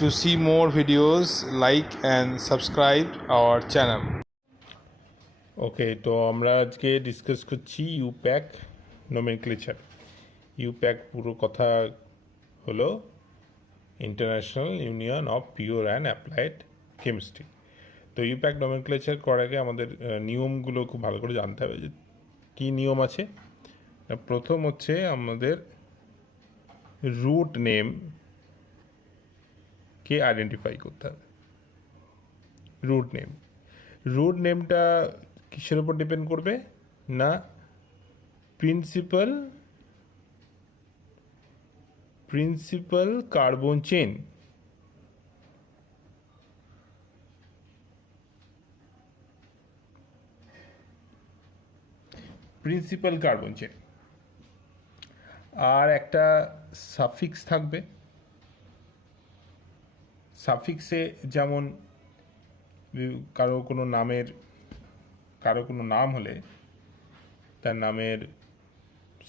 To see more videos, like and subscribe our channel. ওকে, তো আমরা আজকে ডিসকাস করছি ইউপ্যাক নোমেনক্লেচার। ইউপ্যাক পুরো কথা হলো international union of pure and applied chemistry. তো ইউপ্যাক নোমেনক্লেচার করার আগে আমাদের নিয়মগুলো খুব ভালো করে জানতে হবে যে কী নিয়ম আছে। প্রথম হচ্ছে আমাদের রুট নেমকে আইডেন্টিফাই করতে হবে। রুট নেমটা কিসের উপর ডিপেন্ড করবে না principal carbon chain. Principal carbon chain আর একটা সাফিক্স থাকবে। সাফিক্সে যেমন কারো কোনো নাম হলে তার নামের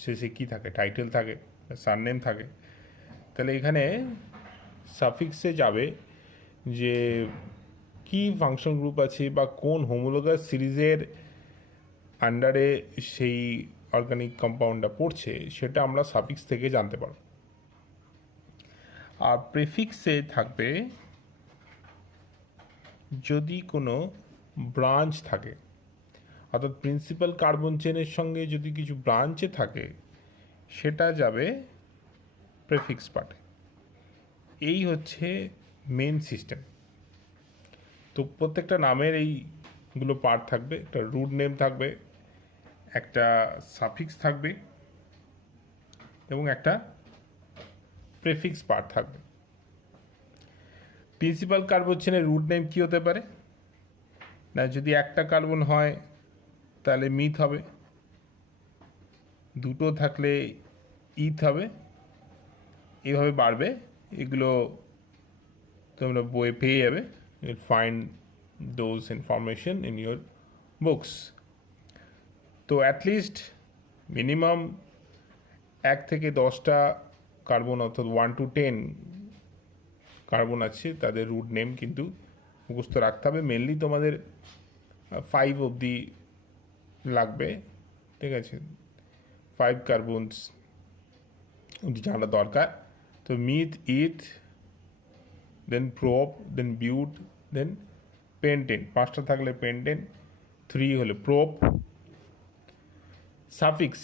শেষে কী থাকে, টাইটেল থাকে, সারনেম থাকে। তাহলে এখানে সাফিক্সে যাবে যে কি ফাংশন গ্রুপ আছে বা কোন হোমোলোগাস সিরিজের আন্ডারে সেই অর্গানিক কম্পাউন্ডটা পড়ছে সেটা আমরা সাফিক্স থেকে জানতে পারব। আর প্রেফিক্সে থাকবে যদি কোনো ব্রাঞ্চ থাকে, অর্থাৎ প্রিন্সিপাল কার্বন চেনের সঙ্গে যদি কিছু ব্রাঞ্চে থাকে সেটা যাবে প্রেফিক্স পার্টে। এই হচ্ছে মেন সিস্টেম। তো প্রত্যেকটা নামের এইগুলো পার্ট থাকবে। একটা রুট নেম থাকবে, একটা সাফিক্স থাকবে এবং একটা প্রেফিক্স পার্ট থাকবে। প্রিন্সিপাল কার্বন চেনের রুট নেম কী হতে পারে না, যদি একটা কার্বন হয় তাহলে মিথ হবে, দুটো থাকলে ইথ হবে, এভাবে বাড়বে। এগুলো তোমরা বইয়ে পেয়ে যাবে। You find those information in your books. তো অ্যাটলিস্ট মিনিমাম 1 থেকে 10টা কার্বন, অর্থাৎ 1 to 10 কার্বন আছে, তাদের রুট নেম কিন্তু মুখস্থ রাখতে হবে। মেনলি তোমাদের 5 অবধি লাগবে, ঠিক আছে? 5 কার্বনস অবধি জানা দরকার। তো মিথ, ইথ, দেন প্রোপ, দেন বিউট, দেন পেন্টেন। 5টা থাকলে পেন্টেন, 3 হলে প্রোপ।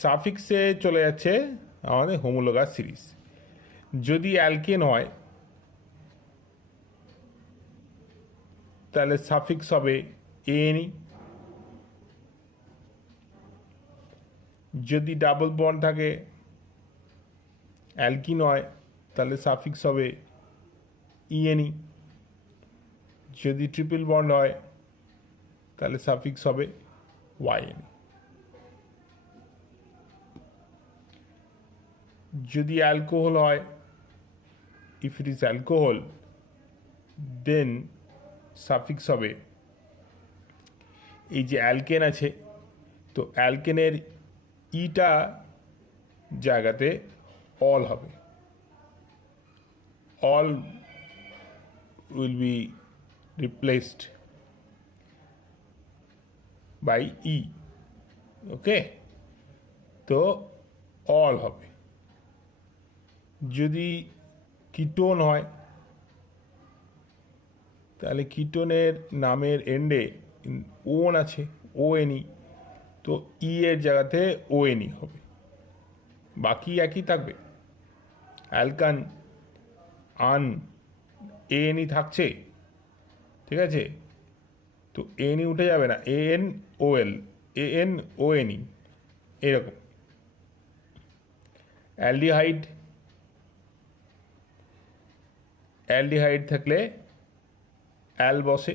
সাফিক্সে চলে যাচ্ছে আমাদের হোমোলোগাস সিরিজ। যদি অ্যালকেন হয় তাহলে সাফিক্স হবে এএনই। যদি ডাবল বন্ড থাকে, অ্যালকিন হয়, তাহলে সাফিক্স হবে ইএনই। যদি ট্রিপল বন্ড হয় তাহলে সাফিক্স হবে ওয়াইএনই। যদি অ্যালকোহল হয়, if it is alcohol, then suffix হবে, এই যে অ্যালকেন আছে তো অ্যালকেনের ইটা জায়গাতে অল হবে, ol will be replaced by e. Okay, তো অল হবে। যদি কিটোন হয় তাহলে কিটোনের নামের এন্ডে ওন আছে, ওএনই, তো ই এর জায়গাতে ওএনই হবে, বাকি একই থাকবে। অ্যালকান আন এএনই থাকছে, ঠিক আছে? তো এনই উঠে যাবে না, এএন ওএল, এএন ওএনই, এরকম। অ্যালডিহাইড থাকলে অ্যাল বসে,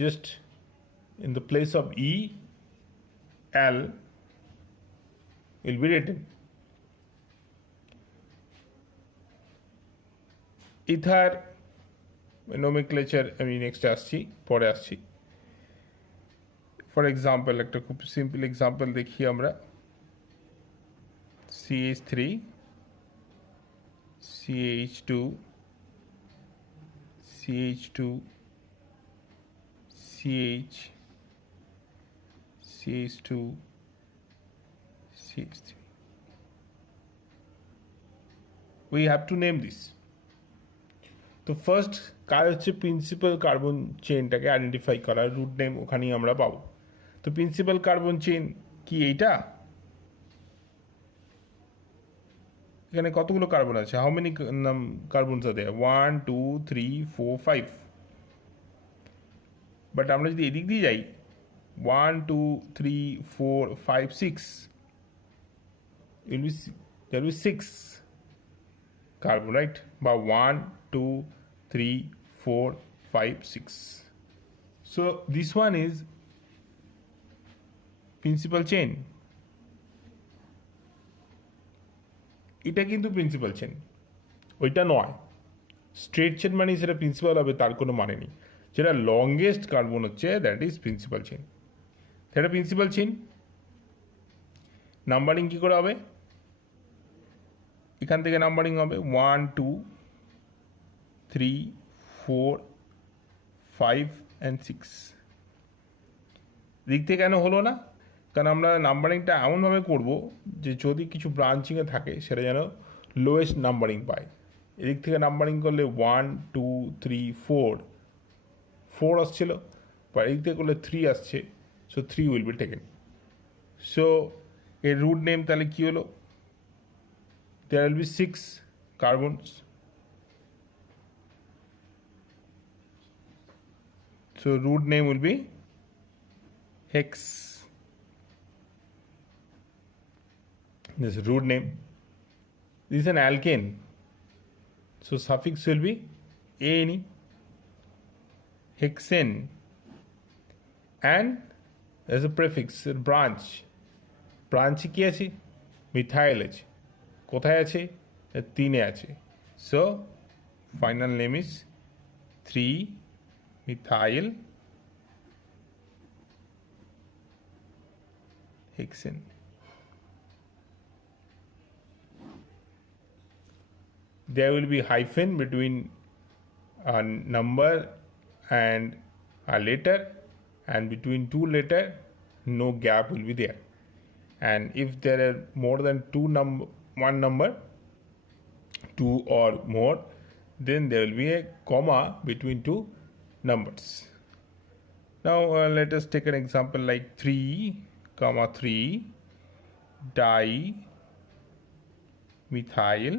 just in the place of E, L will be written. Ether nomenclature আমি নেক্সট পরে আসছি। ফর এক্সাম্পল, একটা খুব সিম্পল এক্সাম্পল দেখি আমরা। CH3 CH2 CH2 CH CH2 CH3. We have to name this. তো ফার্স্ট কাজ হচ্ছে প্রিন্সিপাল কার্বন চেনটাকে আইডেন্টিফাই করা, রুট নেম ওখানেই আমরা পাবো। তো প্রিন্সিপাল কার্বন চেন কি এইটা? এখানে কতগুলো কার্বন আছে? How many carbons are there? 1 2 3 4 5। But আমরা যদি এদিক দিয়ে যাই 1 2 3 4 5 6, there will be 6 carbon, right? But 1 2 3 4 5 6. So this one is principal chain. এটা কিন্তু প্রিন্সিপাল চেন, ওইটা নয়। স্ট্রেট চেন মানে সেটা প্রিন্সিপাল হবে তার কোনো মানে নেই। যেটা লংগেস্ট কার্বন হচ্ছে দ্যাট ইজ প্রিন্সিপাল চেন। সেটা প্রিন্সিপাল চেন। নাম্বারিং কী করে হবে? এখান থেকে নাম্বারিং হবে 1 2 3 4 5 and 6। দিক থেকে কেন হলো না? কারণ আমরা নাম্বারিংটা এমনভাবে করব যে যদি কিছু ব্রাঞ্চিংয়ে থাকে সেটা যেন লোয়েস্ট নাম্বারিং পায়। এদিক থেকে নাম্বারিং করলে 1 2 3 4 আসছিল, বা এদিক থেকে করলে 3 আসছে, সো 3 উইল বি টেকেন। সো এর রুট নেম তাহলে কী হলো? there will be 6 carbons. So root name will be hex. This is root name. This is an alkane, so suffix will be ane, hexane, and there's a prefix branch. Branch কি আছে? মিথাইল আছে। কোথায় আছে? 3-এ আছে। So final name is 3-methyl hexane. There will be hyphen between a number and a letter, and between two letter no gap will be there. And if there are more than one number, 2 or more, then there will be a comma between two numbers. Now let us take an example like 3,3 dimethyl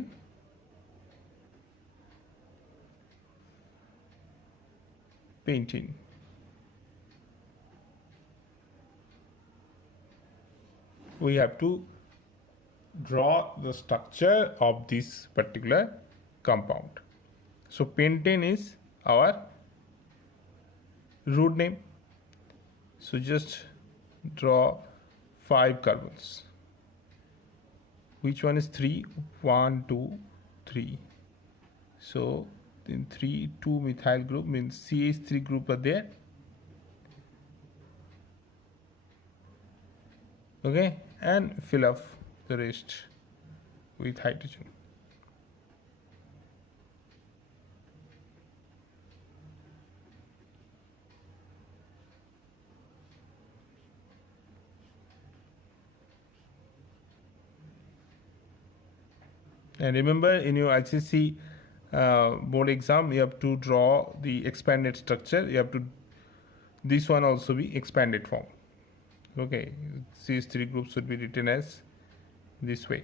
pentene. We have to draw the structure of this particular compound. So pentane is our root name. So just draw 5 carbons. Which one is 3? 1 2 3. So in 3 2-methyl group means CH3 group are there. Okay, and fill up the rest with hydrogen. And remember, in your ICC board exam, you have to draw the expanded structure. You have to, this one also be expanded form. Okay, these 3 groups should be written as this way.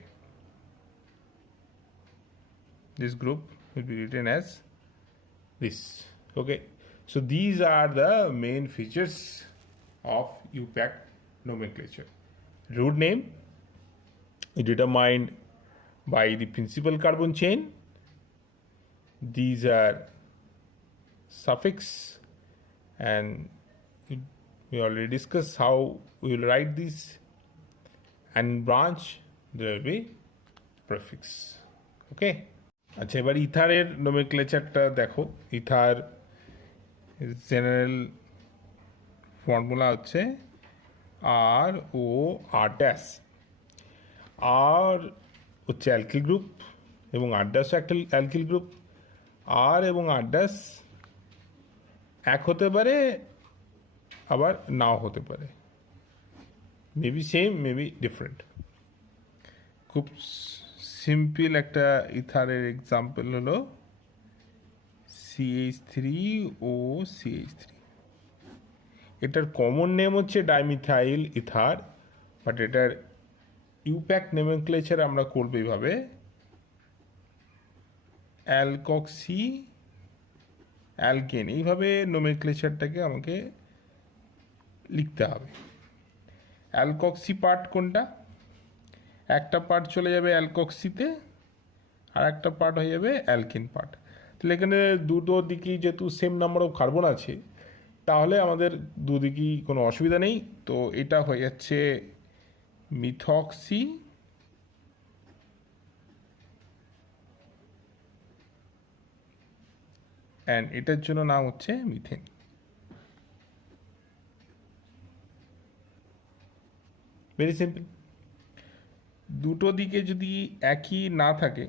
This group will be written as this. Okay, so these are the main features of UPAC nomenclature. Root name determined by the principal carbon chain. These are suffix, and we already discussed how we will write this, and branch there will be prefix. Okay, আচ্ছা এবার ইথারের নোমেনক্লেচারটা দেখো। Ether general formula হচ্ছে ROR dash. আর হচ্ছে alkyl group এবং R dash alkyl group. আর এবং R dash এক হতে পারে, আবার নাও হতে পারে, মেবি সেম মেবি ডিফারেন্ট। খুব সিম্পল একটা ইথারের এক্সাম্পল হলো CH3OCH3। এটার কমন নেম হচ্ছে ডাইমিথাইল ইথার, বাট এটার ইউপ্যাক নেমেনক্লেচার আমরা করবো এইভাবে, অ্যালকক্সি অ্যালকেন, এইভাবে নোমেনক্লেচারটাকে আমাকে লিখতে হবে। অ্যালকক্সি পার্ট কোনটা? একটা পার্ট চলে যাবে অ্যালকক্সিতে, আর একটা পার্ট হয়ে যাবে অ্যালকেন পার্ট। তাহলে এখানে দুটো দিকেই যেহেতু সেম নাম্বার অফ কার্বন আছে, তাহলে আমাদের দুদিকেই কোনো অসুবিধা নেই। তো এটা হয়ে যাচ্ছে মিথক্সি অ্যান্ড এটার জন্য নাম হচ্ছে মিথেন। Very simple. দুটো দিকে যদি একই না থাকে,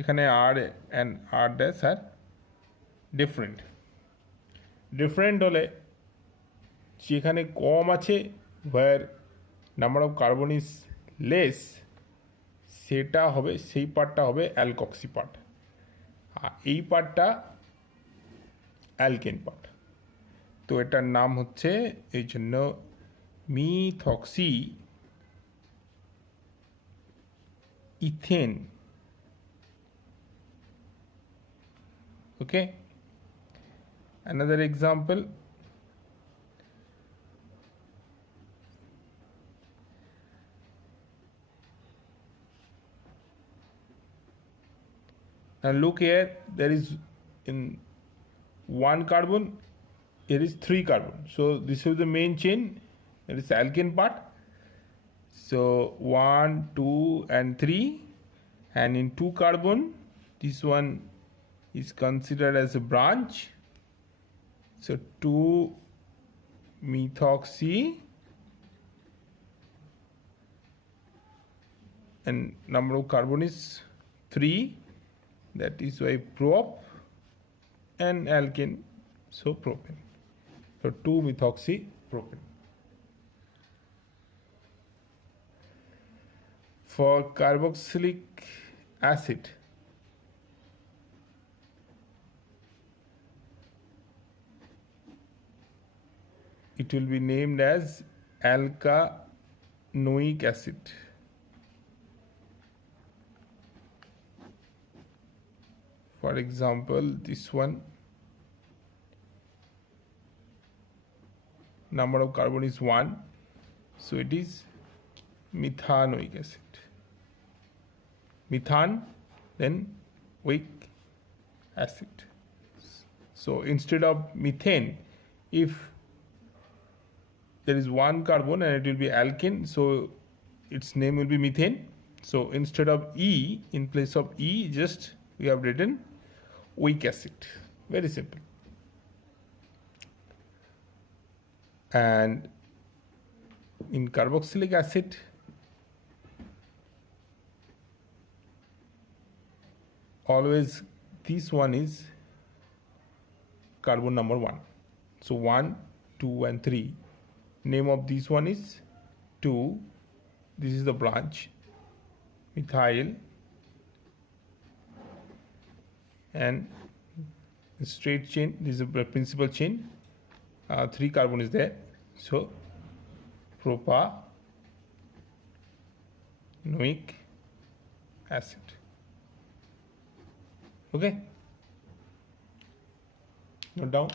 এখানে R and R dash are different, different হলে যেখানে কম আছে, where number of carbon is less, সেটা হবে, সেই পার্টটা হবে অ্যালকক্সি পার্ট, আর এই পার্টটা অ্যালকেন পার্ট। তো এটার নাম হচ্ছে এই জন্য methoxy ethane. Okay, another example, now look here, there is in one carbon, there is 3 carbon, so this is the main chain, there is alkane part, so 1 2 and 3, and in 2 carbon this one is considered as a branch, so 2 methoxy and number of carbon is 3, that is why prop and alkane, so propane, so 2 methoxy propane. For carboxylic acid, it will be named as alkanoic acid. For example, this one, number of carbon is 1, so it is methanoic acid. Methan, then oic acid. So instead of methane, if there is 1 carbon and it will be alkane, so its name will be methane. So instead of E, in place of E, just we have written oic acid. Very simple. And in carboxylic acid, always this one is carbon number 1. So 1, 2 and 3. Name of this one is 2. This is the branch, methyl, and straight chain, this is the principal chain, 3 carbon is there, so propanoic acid. Okay, note down.